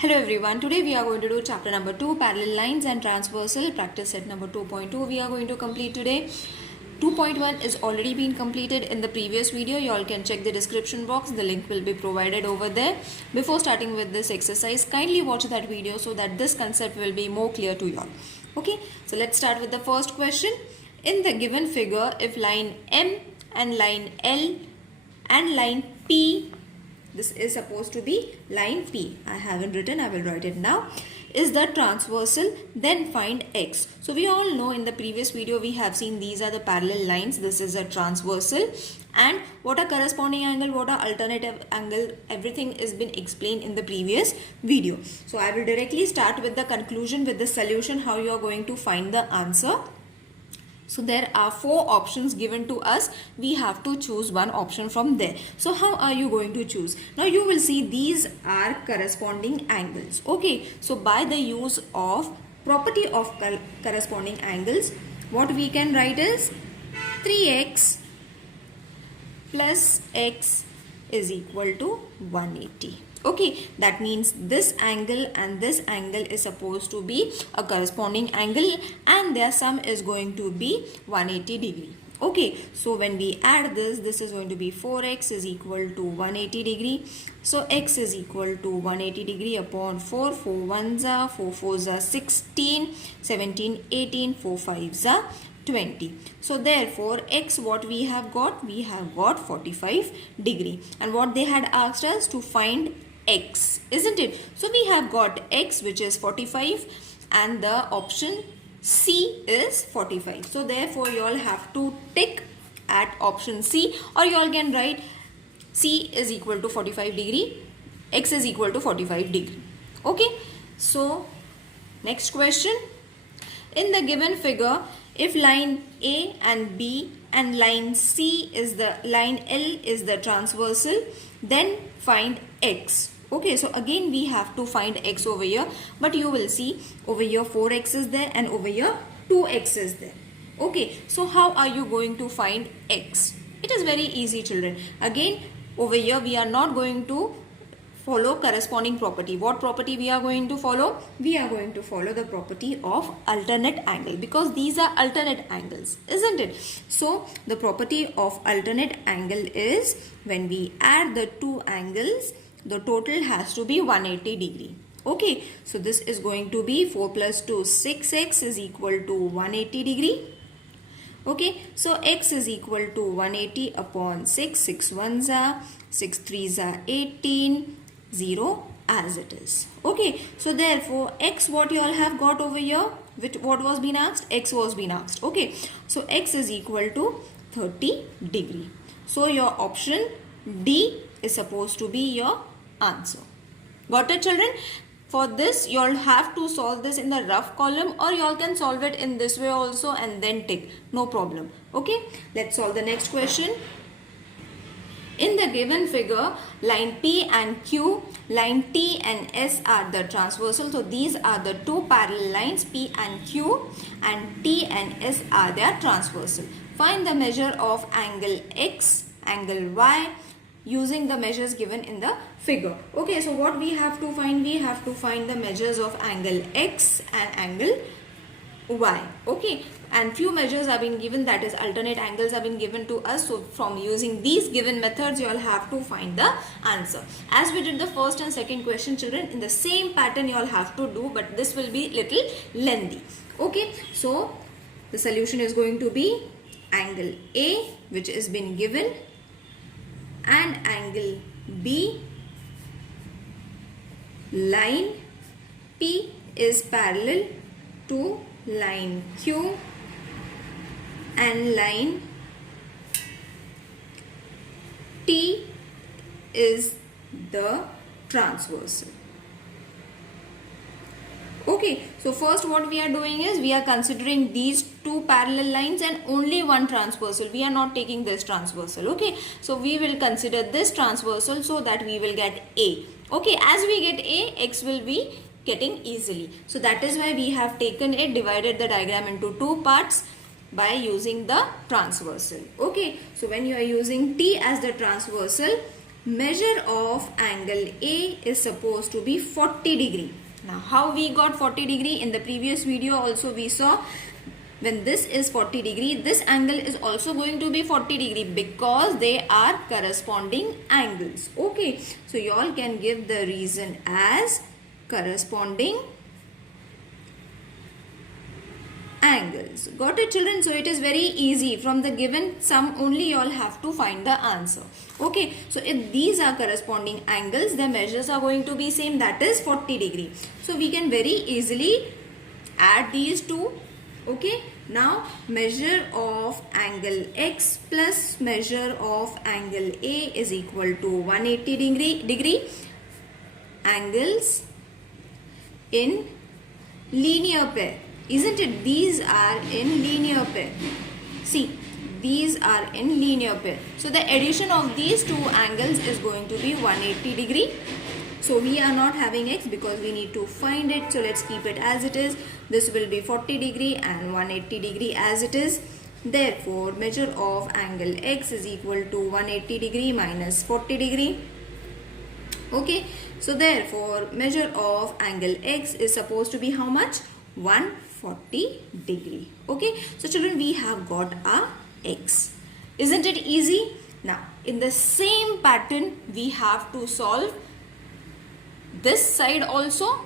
Hello everyone, today we are going to do chapter number 2, parallel lines and transversal, practice set number 2.2 we are going to complete today. 2.1 is already been completed in the previous video. You all can check the description box, the link will be provided over there. Before starting with this exercise, kindly watch that video so that this concept will be more clear to you all. Okay, so let's start with the first question. In the given figure, if line M and line L and line P, this is supposed to be line P. I haven't written, I will write it now. Is the transversal, then find X. So we all know in the previous video we have seen these are the parallel lines. This is a transversal and what a corresponding angle, what a alternative angle, everything has been explained in the previous video. So I will directly start with the conclusion, with the solution, how you are going to find the answer. So there are 4 options given to us. We have to choose one option from there. So how are you going to choose? Now you will see these are corresponding angles. Okay, so by the use of property of corresponding angles, what we can write is 3x plus x is equal to 180. Okay, that means this angle and this angle is supposed to be a corresponding angle and their sum is going to be 180 degree. Okay, so when we add this, this is going to be 4x is equal to 180 degree. So x is equal to 180 degree upon 4. 4 1s are, 4 4s are 16, 17, 18, 4 5s are 20. So therefore x what we have got? We have got 45 degree. And what they had asked us to find x, isn't it? So we have got x which is 45 and the option C is 45. So therefore you all have to tick at option C, or you all can write C is equal to 45 degree, x is equal to 45 degree. Okay, so next question. In the given figure, if line A and B and line C is the line L is the transversal, then find x. Okay, so again we have to find x over here, but you will see over here 4x is there and over here 2x is there. Okay, so how are you going to find x? It is very easy, children. Again over here we are not going to follow corresponding property. What property we are going to follow? We are going to follow the property of alternate angle, because these are alternate angles, isn't it? So the property of alternate angle is when we add the two angles, the total has to be 180 degree. Okay, so this is going to be 4 plus 2, 6x is equal to 180 degree. Okay, so x is equal to 180 upon 6, 6 1s are, 6 3s are 18, 0 as it is. Okay, so therefore x what you all have got over here, what was being asked? X was being asked. Okay, so x is equal to 30 degree. So your option D is supposed to be your answer. Got it, children? For this you all have to solve this in the rough column, or you all can solve it in this way also and then tick, no problem. Okay, let's solve the next question. In the given figure, line P and Q, line T and S are the transversal. So these are the two parallel lines, P and Q, and T and S are their transversal. Find the measure of angle X, angle Y, using the measures given in the figure. Okay, so what we have to find? We have to find the measures of angle X and angle Y. Okay, and few measures have been given, that is alternate angles have been given to us. So from using these given methods you all have to find the answer. As we did the first and second question, children, in the same pattern you all have to do, but this will be little lengthy. Okay, so the solution is going to be angle A which has been given and angle B. Line P is parallel to line Q and line T is the transversal. Okay, so first what we are doing is we are considering these two parallel lines and only one transversal. We are not taking this transversal. Okay, so we will consider this transversal so that we will get A. Okay, as we get A, X will be getting easily. So that is why we have taken it, divided the diagram into two parts by using the transversal. Okay, so when you are using T as the transversal, measure of angle A is supposed to be 40 degree. Now how we got 40 degree? In the previous video also we saw when this is 40 degree, this angle is also going to be 40 degree because they are corresponding angles. Okay, so you all can give the reason as corresponding angles. Got it, children? So it is very easy. From the given sum only you all have to find the answer. Okay, so if these are corresponding angles, the measures are going to be same, that is 40 degree. So we can very easily add these two. Okay, now measure of angle X plus measure of angle A is equal to 180 degree. Angles in linear pair, isn't it? These are in linear pair. See, these are in linear pair. So the addition of these two angles is going to be 180 degree. So we are not having X because we need to find it. So let's keep it as it is. This will be 40 degree and 180 degree as it is. Therefore, measure of angle X is equal to 180 degree minus 40 degree. Okay. So therefore, measure of angle X is supposed to be how much? 140 degree. Okay. So children, we have got our X. Isn't it easy? Now, in the same pattern, we have to solve this side also.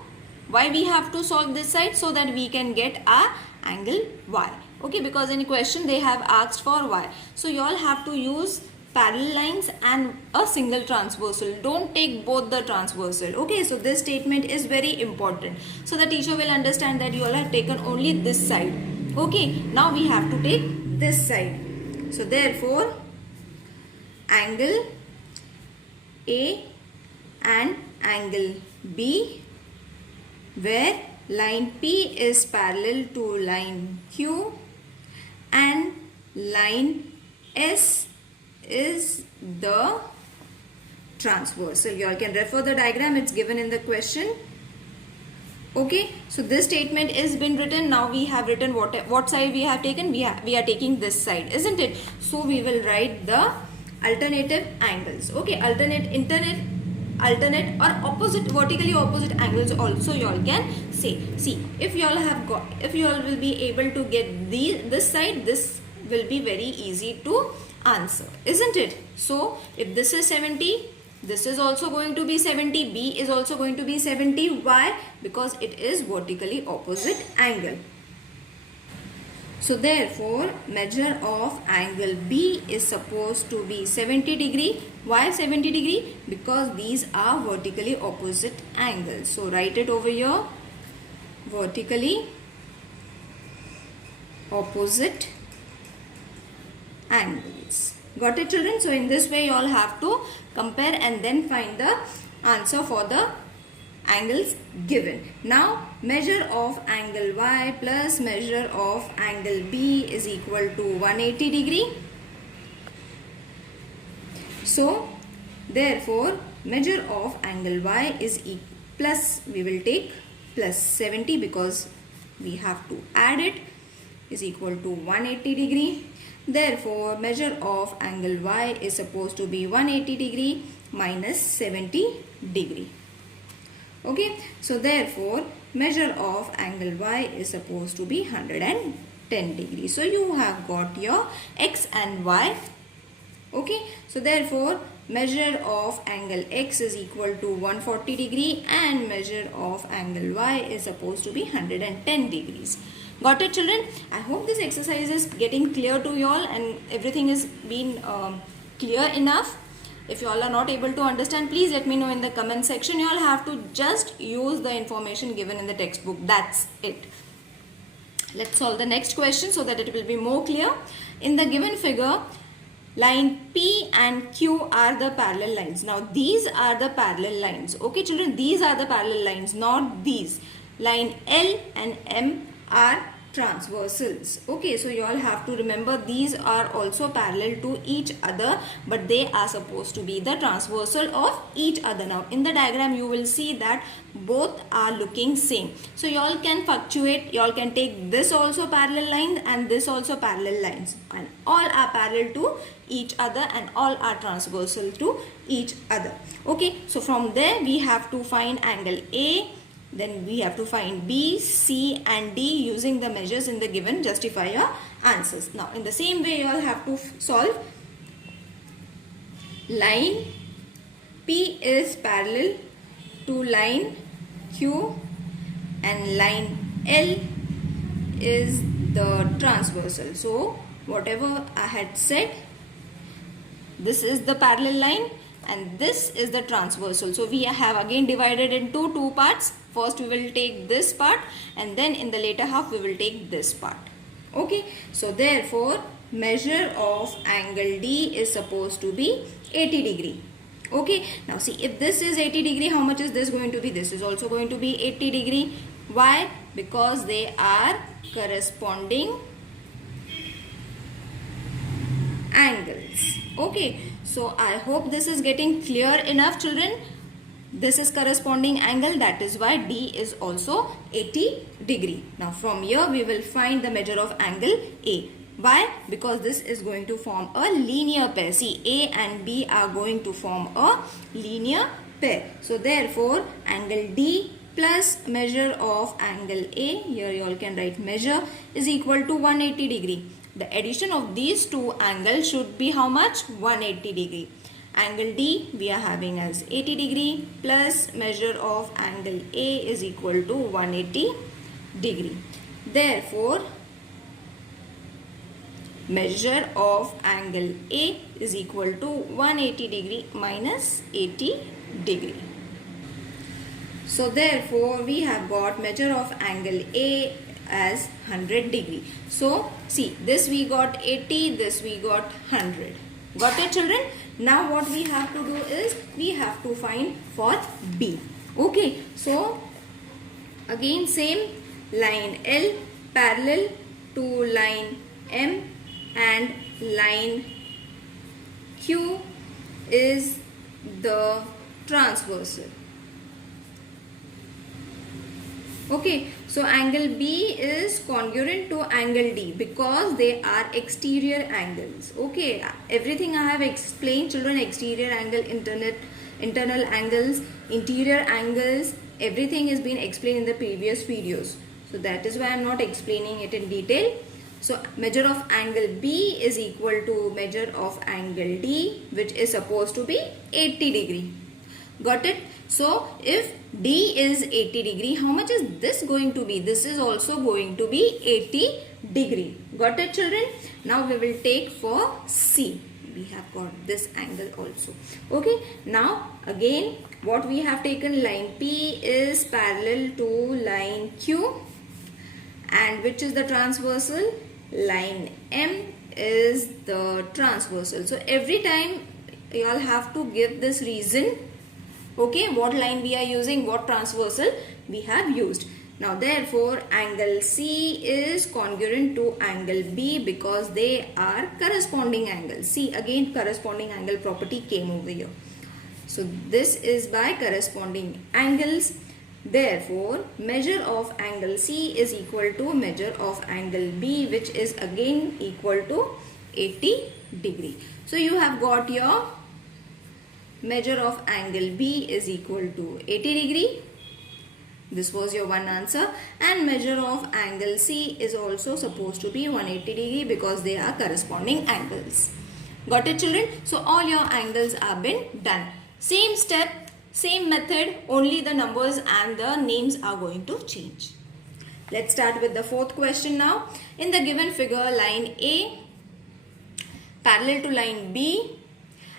Why we have to solve this side? So that we can get our angle Y. Okay, because in question they have asked for Y. So you all have to use parallel lines and a single transversal. Don't take both the transversal. Okay, so this statement is very important. So the teacher will understand that you all have taken only this side. Okay, now we have to take this side. So therefore, angle A and angle B, where line P is parallel to line Q and line S is the transversal. You all can refer the diagram, it's given in the question. Okay, so this statement is been written. Now we have written what side we have taken. We are taking this side, isn't it? So we will write the alternative angles. Okay, alternate or opposite, vertically opposite angles also you all can say. See, if you all will be able to get this side, this will be very easy to answer, isn't it? So if this is 70, this is also going to be 70, B is also going to be 70. Why? Because it is vertically opposite angle. So therefore, measure of angle B is supposed to be 70 degree. Why 70 degree? Because these are vertically opposite angles. So write it over here. Vertically opposite angles. Got it, children? So in this way you all have to compare and then find the answer for the angles given. Now measure of angle Y plus measure of angle B is equal to 180 degree. So therefore measure of angle Y is plus, we will take plus 70 because we have to add it, is equal to 180 degree. Therefore measure of angle Y is supposed to be 180 degree minus 70 degree. Okay, so therefore measure of angle Y is supposed to be 110 degree. So you have got your X and Y. Okay, so therefore measure of angle X is equal to 140 degree and measure of angle Y is supposed to be 110 degrees. Got it, children? I hope this exercise is getting clear to you all and everything is been clear enough. If you all are not able to understand, please let me know in the comment section. You all have to just use the information given in the textbook. That's it. Let's solve the next question so that it will be more clear. In the given figure, line P and Q are the parallel lines. Now these are the parallel lines. Okay, children, these are the parallel lines, not these. Line L and M are transversals. Okay, so you all have to remember these are also parallel to each other, but they are supposed to be the transversal of each other. Now in the diagram you will see that both are looking same. So you all can fluctuate, you all can take this also parallel line and this also parallel lines, and all are parallel to each other and all are transversal to each other. Okay, so from there we have to find angle A, then we have to find B, C and D using the measures in the given. Justify your answers. Now in the same way you all have to solve. Line P is parallel to line Q and line L is the transversal. So whatever I had said, this is the parallel line and this is the transversal. So we have again divided into two parts. First we will take this part and then in the later half we will take this part. Okay, so therefore measure of angle D is supposed to be 80 degree. Okay, now see, if this is 80 degree, how much is this going to be? This is also going to be 80 degree. Why? Because they are corresponding angles. Okay, so I hope this is getting clear enough, children. This is corresponding angle, that is why D is also 80 degree. Now from here we will find the measure of angle A. Why? Because this is going to form a linear pair. See, A and B are going to form a linear pair. So therefore angle D plus measure of angle A, here you all can write measure, is equal to 180 degree. The addition of these two angles should be how much? 180 degree. Angle D we are having as 80 degree plus measure of angle A is equal to 180 degree. Therefore measure of angle A is equal to 180 degree minus 80 degree. So therefore we have got measure of angle A as 100 degree. So see, this we got 80, this we got 100. Got it, children? Now what we have to do is we have to find for B. Okay, so again same, line L parallel to line M and line Q is the transversal. Okay, so angle B is congruent to angle D because they are exterior angles. Okay, everything I have explained, children, exterior angle, internal angles, interior angles, everything has been explained in the previous videos. So that is why I am not explaining it in detail. So measure of angle B is equal to measure of angle D, which is supposed to be 80 degree. Got it? So if D is 80 degree, how much is this going to be? This is also going to be 80 degree. Got it, children? Now we will take for C. We have got this angle also. Okay. Now again what we have taken, line P is parallel to line Q and which is the transversal? Line M is the transversal. So every time you all have to give this reason. Okay, what line we are using, what transversal we have used. Now therefore angle C is congruent to angle B because they are corresponding angles. See, again corresponding angle property came over here. So this is by corresponding angles. Therefore measure of angle C is equal to measure of angle B, which is again equal to 80 degree. So you have got your measure of angle B is equal to 80 degree. This was your one answer. And measure of angle C is also supposed to be 180 degree because they are corresponding angles. Got it, children? So all your angles have been done. Same step, same method, only the numbers and the names are going to change. Let's start with the fourth question now. In the given figure, line A parallel to line B,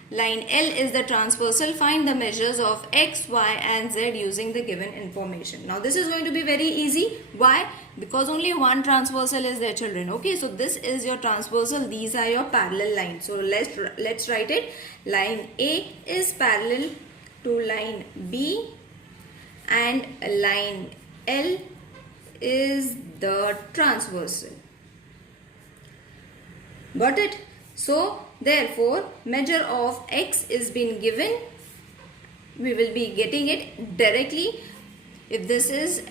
line L is the transversal. Find the measures of X, Y and Z using the given information. Now this is going to be very easy. Why? Because only one transversal is there, children. Okay, so this is your transversal. These are your parallel lines. So let's write it. Line A is parallel to line B and line L is the transversal. Got it? So therefore measure of X is been given. We will be getting it directly. If this is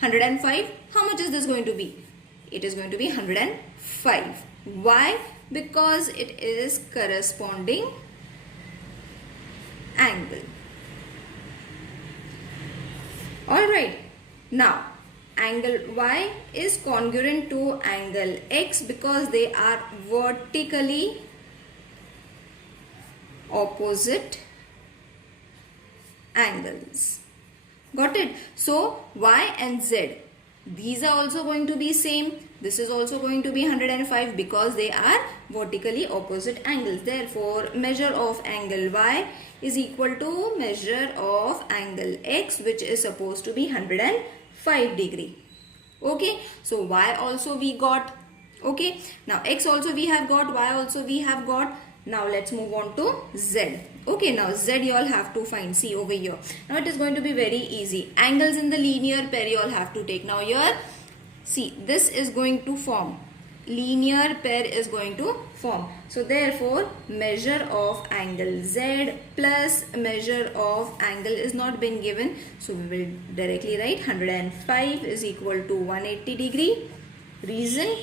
105, how much is this going to be? It is going to be 105. Why? Because it is corresponding angle. Alright, now angle Y is congruent to angle X because they are vertically opposite angles. Got it? So Y and Z, these are also going to be same. This is also going to be 105 because they are vertically opposite angles. Therefore, measure of angle Y is equal to measure of angle X, which is supposed to be 105 degree. Okay, so Y also we got. Okay, now X also we have got, Y also we have got. Now let's move on to Z. Okay, now Z you all have to find. See over here. Now it is going to be very easy. Angles in the linear pair you all have to take. Now here, see, this is going to form. Linear pair is going to form. So therefore, measure of angle Z plus measure of angle is not been given. So we will directly write 105 is equal to 180 degree. Reason,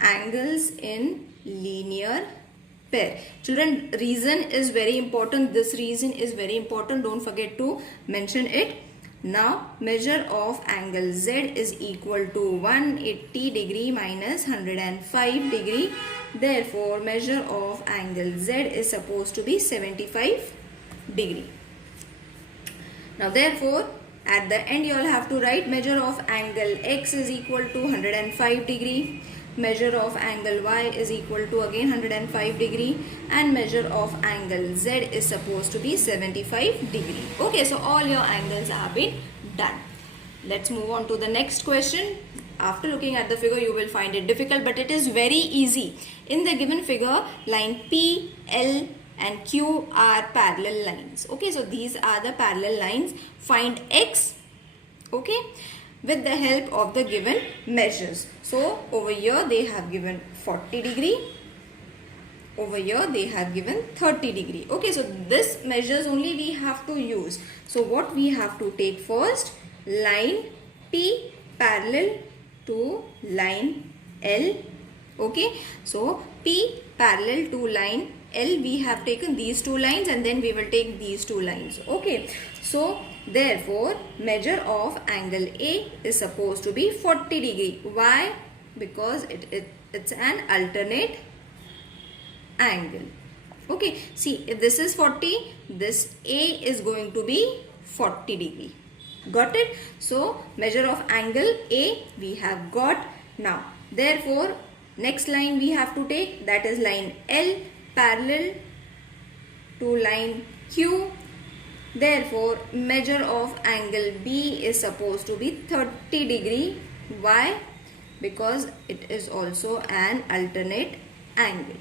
angles in linear pair. Children, reason is very important. This reason is very important. Don't forget to mention it. Now, measure of angle Z is equal to 180 degree minus 105 degree. Therefore, measure of angle Z is supposed to be 75 degree. Now, therefore, at the end you all have to write measure of angle X is equal to 105 degree. Measure of angle Y is equal to again 105 degree, and measure of angle Z is supposed to be 75 degree. Okay, so all your angles have been done. Let's move on to the next question. After looking at the figure, you will find it difficult, but it is very easy. In the given figure, line P, L and Q are parallel lines. Okay, so these are the parallel lines. Find X, okay, with the help of the given measures. So over here they have given 40 degree. Over here they have given 30 degree. Okay, so this measures only we have to use. So what we have to take first, line P parallel to line L. Okay, so P parallel to line L, we have taken these two lines and then we will take these two lines. Okay, so therefore measure of angle A is supposed to be 40 degree. Why? Because it's an alternate angle. Okay, see, if this is 40, this A is going to be 40 degree. Got it? So measure of angle A we have got. Now therefore next line we have to take, that is line L parallel to line Q. Therefore measure of angle B is supposed to be 30 degree. Why? Because it is also an alternate angle.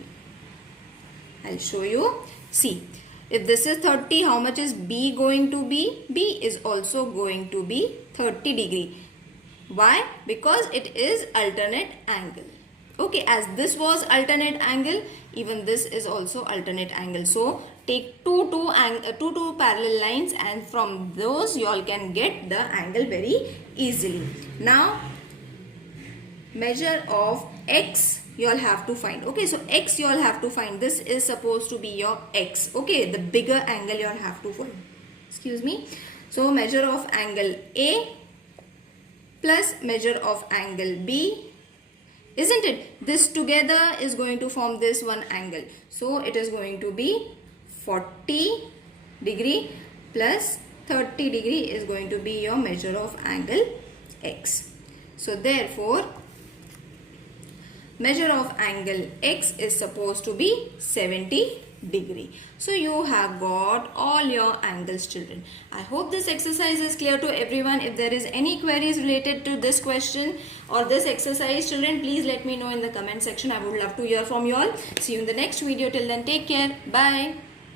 I'll show you. See, if this is 30, how much is B going to be? B is also going to be 30 degree. Why? Because it is alternate angle. Okay, as this was alternate angle, even this is also alternate angle. So take two parallel lines, and from those you all can get the angle very easily. Now measure of X you all have to find. Okay, so X you all have to find. This is supposed to be your X. Okay, the bigger angle you all have to find. Excuse me. So measure of angle A plus measure of angle B. Isn't it? This together is going to form this one angle. So it is going to be 40 degree plus 30 degree is going to be your measure of angle X. So therefore measure of angle X is supposed to be 70 degree. So you have got all your angles, children. I hope this exercise is clear to everyone. If there is any queries related to this question or this exercise, children, please let me know in the comment section. I would love to hear from you all. See you in the next video. Till then, take care. Bye.